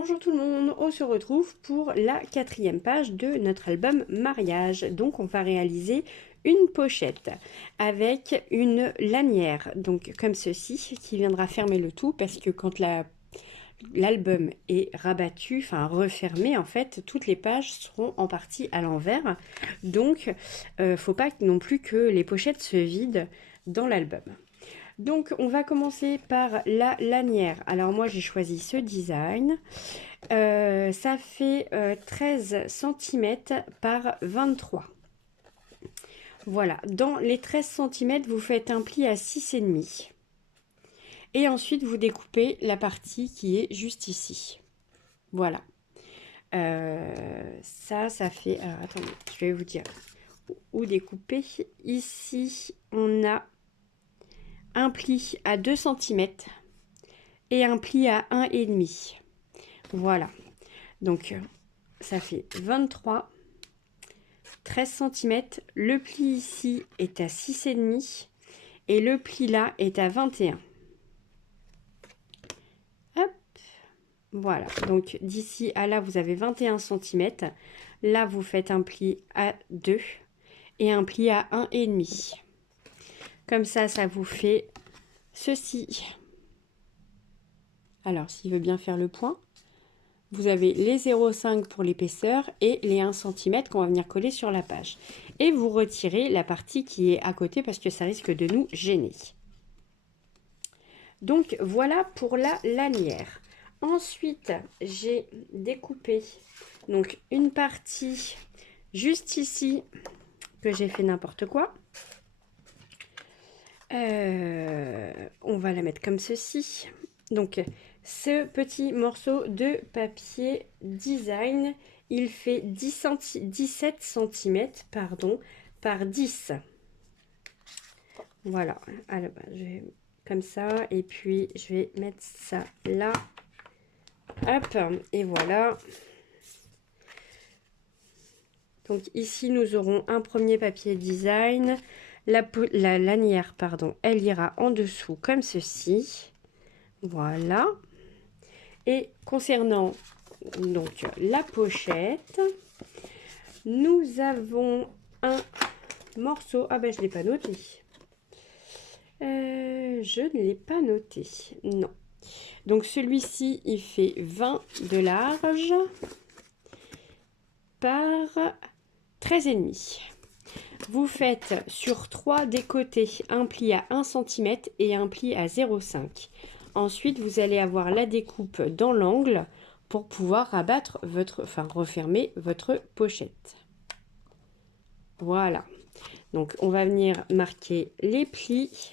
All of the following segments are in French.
Bonjour tout le monde, on se retrouve pour la 4e page de notre album mariage. Donc on va réaliser une pochette avec une lanière, donc comme ceci, qui viendra fermer le tout parce que quand l'album est rabattu, enfin refermé en fait, toutes les pages seront en partie à l'envers. Donc faut pas non plus que les pochettes se vident dans l'album. Donc on va commencer par la lanière. Alors moi j'ai choisi ce design. Ça fait 13 cm par 23. Voilà, dans les 13 cm, vous faites un pli à 6,5. Et ensuite, vous découpez la partie qui est juste ici. Voilà. Ça fait... Alors, attendez, je vais vous dire où découper. Ici, on a un pli à 2 cm et un pli à 1,5. Voilà. Donc, ça fait 23, 13 cm. Le pli ici est à 6,5 et le pli là est à 21. Hop. Voilà. Donc, d'ici à là, vous avez 21 cm. Là, vous faites un pli à 2 et un pli à 1,5. Comme ça vous fait ceci. Alors, s'il veut bien faire le point. Vous avez les 0,5 pour l'épaisseur et les 1 cm qu'on va venir coller sur la page. Et vous retirez la partie qui est à côté parce que ça risque de nous gêner. Donc voilà pour la lanière. Ensuite, j'ai découpé donc une partie juste ici que j'ai fait n'importe quoi. On va la mettre comme ceci. Donc ce petit morceau de papier design, il fait 17 cm par 10. Voilà, alors je vais comme ça et puis je vais mettre ça là. Hop, et voilà. Donc ici nous aurons un premier papier design. La lanière, pardon, elle ira en dessous comme ceci. Voilà. Et concernant donc la pochette, nous avons un morceau. Ah ben je ne l'ai pas noté. Je ne l'ai pas noté. Non. Donc celui-ci, il fait 20 de large par 13,5. Vous faites sur 3 des côtés un pli à 1 cm et un pli à 0,5. Ensuite, vous allez avoir la découpe dans l'angle pour pouvoir rabattre refermer votre pochette. Voilà. Donc, on va venir marquer les plis.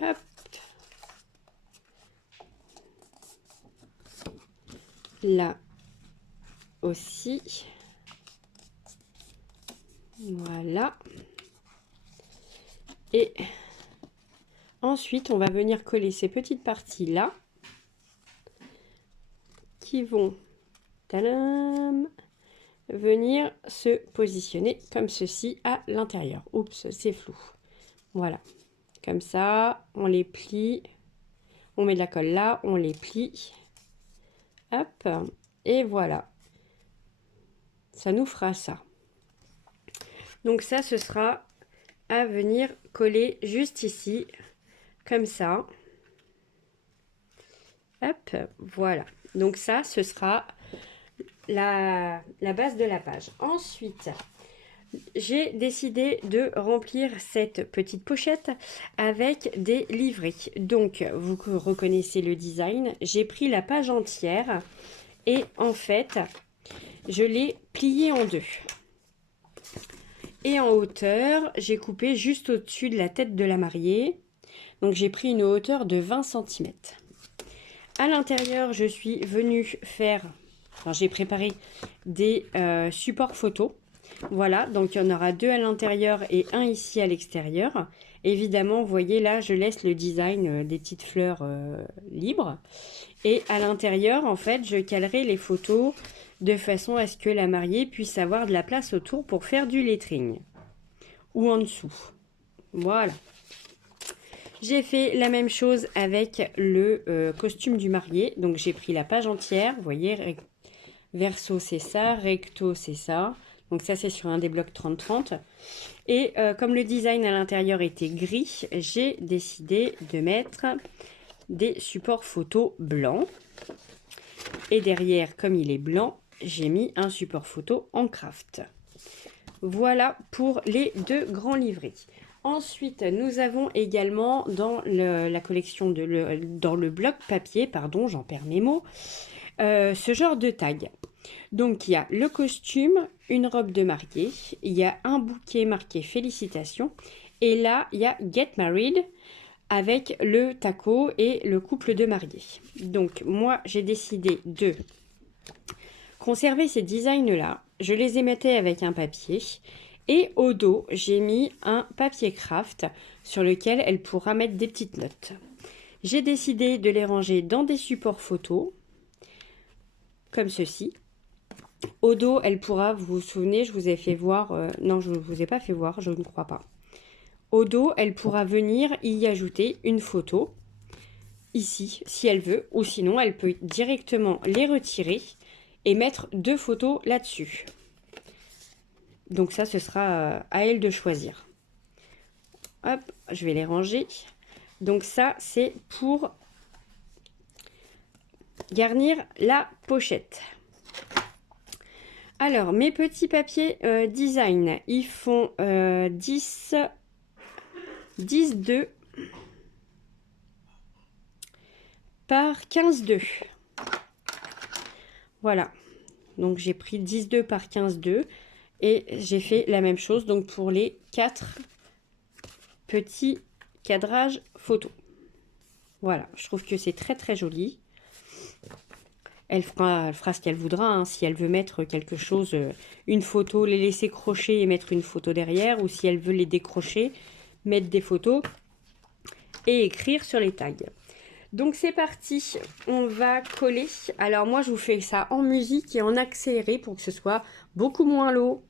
Hop. Là aussi. Voilà. Et ensuite, on va venir coller ces petites parties-là qui vont venir se positionner comme ceci à l'intérieur. Oups, c'est flou. Voilà. Comme ça, on les plie. On met de la colle là, on les plie. Hop. Et voilà. Ça nous fera ça. Donc ça, ce sera à venir coller juste ici. Comme ça. Hop, voilà. Donc ça, ce sera la base de la page. Ensuite, j'ai décidé de remplir cette petite pochette avec des livrets. Donc, vous reconnaissez le design. J'ai pris la page entière et en fait, je l'ai pliée en deux. Et en hauteur, j'ai coupé juste au-dessus de la tête de la mariée. Donc, j'ai pris une hauteur de 20 cm. À l'intérieur, je suis venue faire... Alors, j'ai préparé des supports photos. Voilà, donc il y en aura 2 à l'intérieur et un ici à l'extérieur. Évidemment, vous voyez là, je laisse le design des petites fleurs libres. Et à l'intérieur, en fait, je calerai les photos de façon à ce que la mariée puisse avoir de la place autour pour faire du lettering. Ou en dessous. Voilà. J'ai fait la même chose avec le costume du marié. Donc j'ai pris la page entière, vous voyez, verso c'est ça, recto c'est ça. Donc ça c'est sur un des blocs 30-30. Et comme le design à l'intérieur était gris, j'ai décidé de mettre des supports photos blancs. Et derrière, comme il est blanc, j'ai mis un support photo en craft. Voilà pour les deux grands livrets. Ensuite, nous avons également dans la collection, dans le bloc papier, pardon, j'en perds mes mots, ce genre de tag. Donc, il y a le costume, une robe de mariée, il y a un bouquet marqué félicitations, et là, il y a Get Married avec le taco et le couple de mariés. Donc, moi, j'ai décidé de conserver ces designs-là. Je les émettais avec un papier. Et au dos, j'ai mis un papier craft sur lequel elle pourra mettre des petites notes. J'ai décidé de les ranger dans des supports photos, comme ceci. Au dos, elle pourra, vous vous souvenez, je vous ai fait voir, non, je ne vous ai pas fait voir, je ne crois pas. Au dos, elle pourra venir y ajouter une photo, ici, si elle veut, ou sinon, elle peut directement les retirer et mettre deux photos là-dessus. Donc ça, ce sera à elle de choisir. Hop, je vais les ranger. Donc ça, c'est pour garnir la pochette. Alors, mes petits papiers design, ils font 10,2 par 15,2. Voilà. Donc, j'ai pris 10,2 par 15,2. Et j'ai fait la même chose donc pour les 4 petits cadrages photos. Voilà, je trouve que c'est très très joli. Elle fera ce qu'elle voudra, hein, si elle veut mettre quelque chose, une photo, les laisser crocher et mettre une photo derrière, ou si elle veut les décrocher, mettre des photos et écrire sur les tags. Donc c'est parti, on va coller. Alors moi je vous fais ça en musique et en accéléré pour que ce soit beaucoup moins lourd.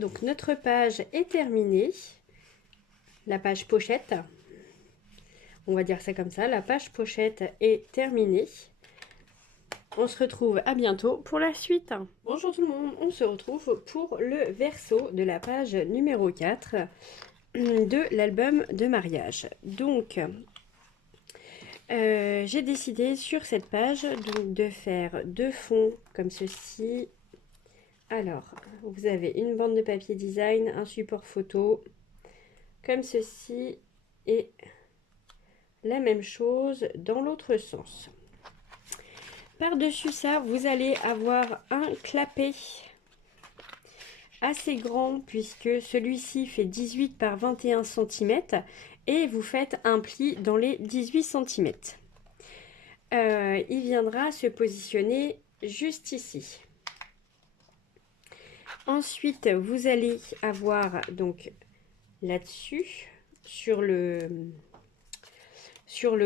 Donc notre page est terminée, la page pochette, on va dire ça comme ça, la page pochette est terminée. On se retrouve à bientôt pour la suite. Bonjour tout le monde, on se retrouve pour le verso de la page numéro 4 de l'album de mariage. Donc, J'ai décidé sur cette page donc de faire deux fonds comme ceci. Alors, vous avez une bande de papier design, un support photo comme ceci et la même chose dans l'autre sens. Par-dessus ça, vous allez avoir un clapet assez grand puisque celui-ci fait 18 par 21 cm et vous faites un pli dans les 18 cm. Il viendra se positionner juste ici. Ensuite, vous allez avoir donc là-dessus, sur le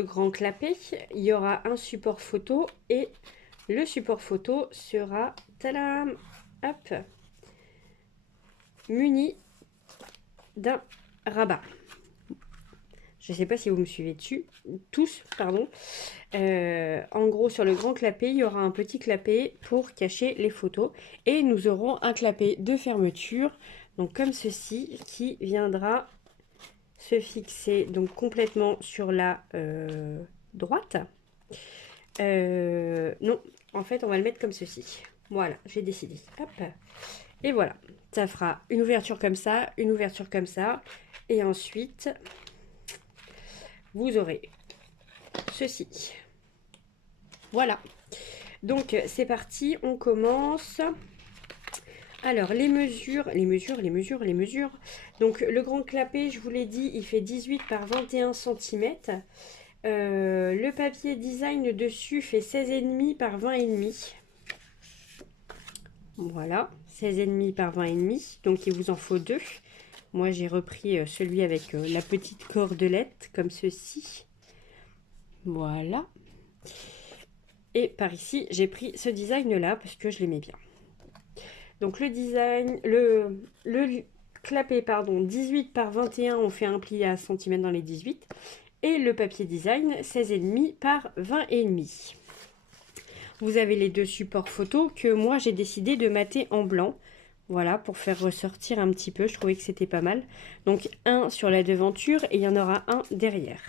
grand clapet, il y aura un support photo et le support photo sera, tadam, hop, muni d'un rabat. Je ne sais pas si vous me suivez dessus, tous, pardon. En gros, sur le grand clapet, il y aura un petit clapet pour cacher les photos. Et nous aurons un clapet de fermeture, donc comme ceci, qui viendra se fixer donc complètement sur la droite. Non, en fait, on va le mettre comme ceci. Voilà, j'ai décidé. Hop. Et voilà, ça fera une ouverture comme ça, une ouverture comme ça. Et ensuite, vous aurez ceci. Voilà. Donc, c'est parti, on commence. Alors, les mesures. Donc, le grand clapet, je vous l'ai dit, il fait 18 par 21 cm. Le papier design dessus fait 16,5 par 20,5. Voilà, 16,5 par 20,5. Donc, il vous en faut deux. Moi, j'ai repris celui avec la petite cordelette, comme ceci. Voilà. Et par ici, j'ai pris ce design-là, parce que je l'aimais bien. Donc, le design, le clapet, pardon, 18 par 21, on fait un pli à centimètres dans les 18. Et le papier design, 16,5 par 20,5. Vous avez les deux supports photos que moi, j'ai décidé de mater en blanc. Voilà, pour faire ressortir un petit peu, je trouvais que c'était pas mal. Donc, un sur la devanture et il y en aura un derrière.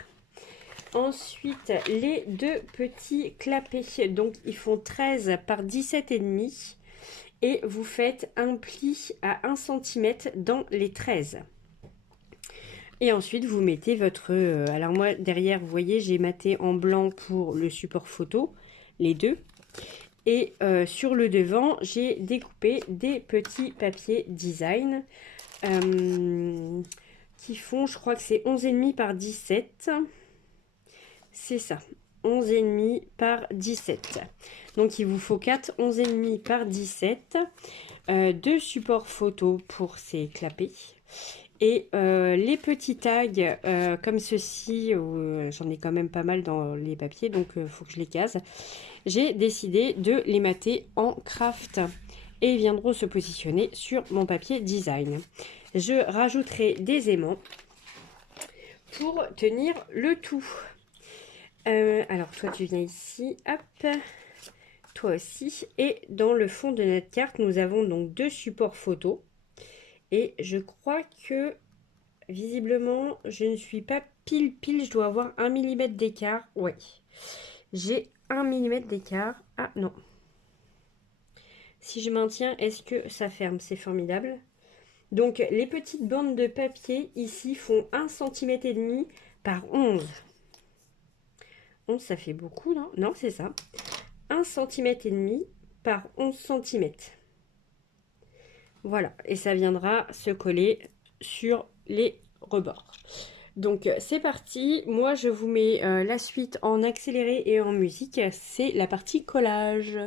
Ensuite, les deux petits clapets, donc ils font 13 par 17,5. Et vous faites un pli à 1 cm dans les 13. Et ensuite, vous mettez votre... alors moi, derrière, vous voyez, j'ai maté en blanc pour le support photo, les deux. Et sur le devant, j'ai découpé des petits papiers design qui font, je crois que c'est 11,5 par 17. C'est ça, 11,5 par 17. Donc, il vous faut 4 11,5 par 17. Deux supports photo pour ces clapets. Et les petits tags comme ceci, j'en ai quand même pas mal dans les papiers, donc il faut que je les case. J'ai décidé de les mater en craft et ils viendront se positionner sur mon papier design. Je rajouterai des aimants pour tenir le tout. Alors toi tu viens ici, hop, toi aussi. Et dans le fond de notre carte, nous avons donc deux supports photos. Et je crois que, visiblement, je ne suis pas pile, je dois avoir 1 mm d'écart. Ouais, j'ai 1 mm d'écart. Ah non. Si je maintiens, est-ce que ça ferme? C'est formidable. Donc, les petites bandes de papier ici font 1,5 cm par 11. 11, ça fait beaucoup, non? Non, c'est ça. 1,5 cm par 11 cm. Voilà, et ça viendra se coller sur les rebords. Donc c'est parti, moi je vous mets la suite en accéléré et en musique, c'est la partie collage.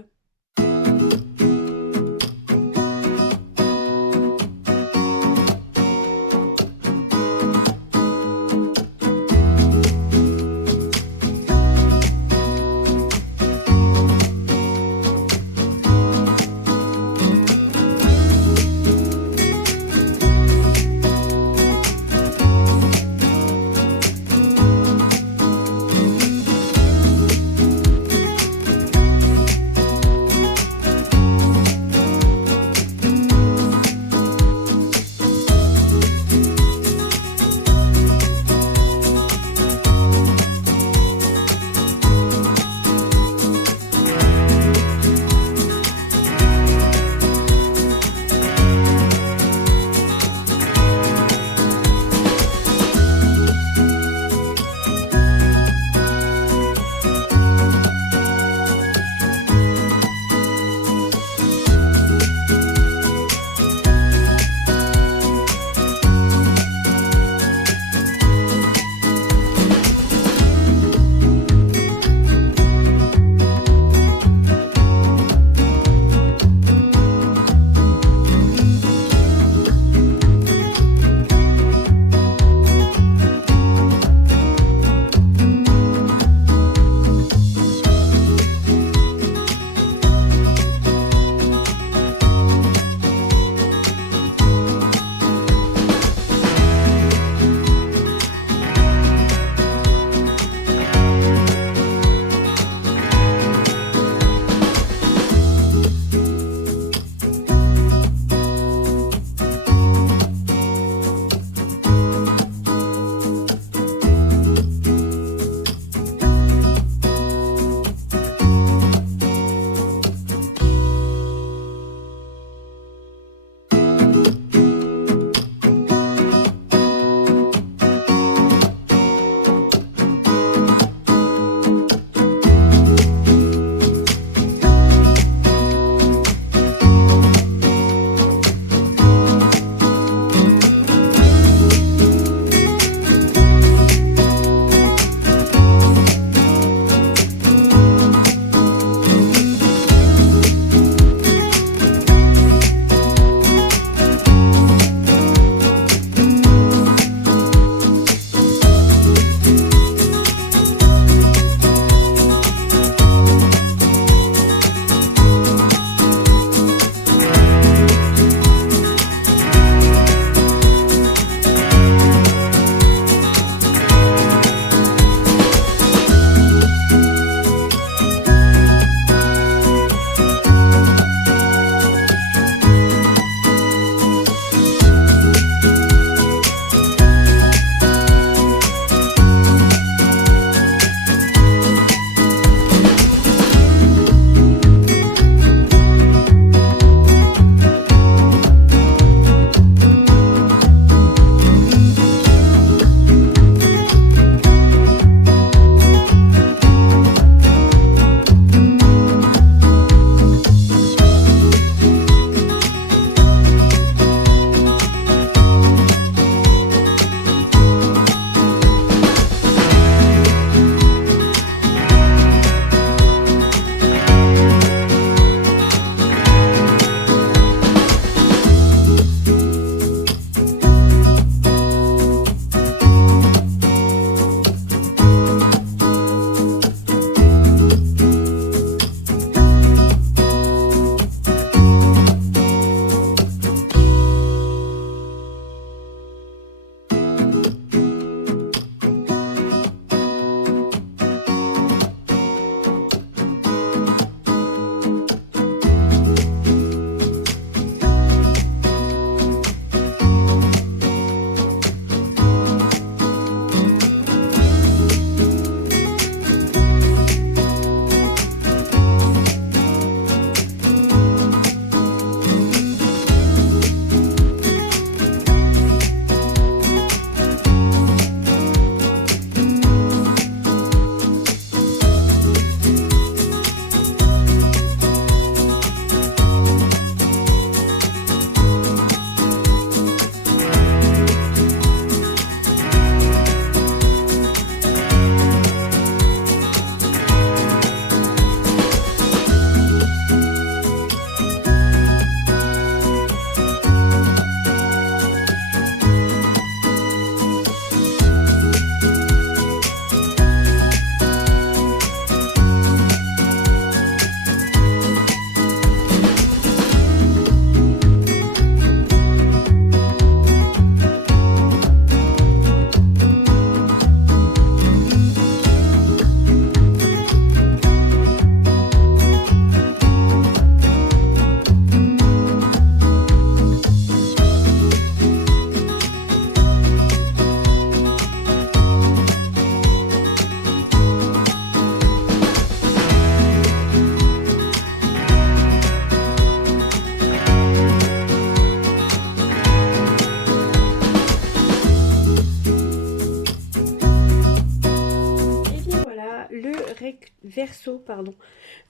verso, pardon,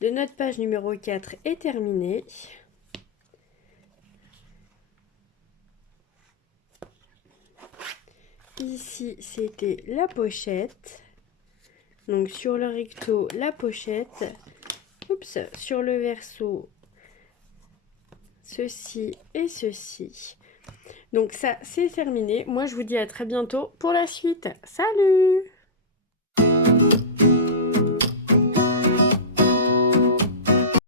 de notre page numéro 4 est terminé. Ici, c'était la pochette. Donc, sur le recto, la pochette. Oups, sur le verso, ceci et ceci. Donc ça, c'est terminé. Moi, je vous dis à très bientôt pour la suite. Salut!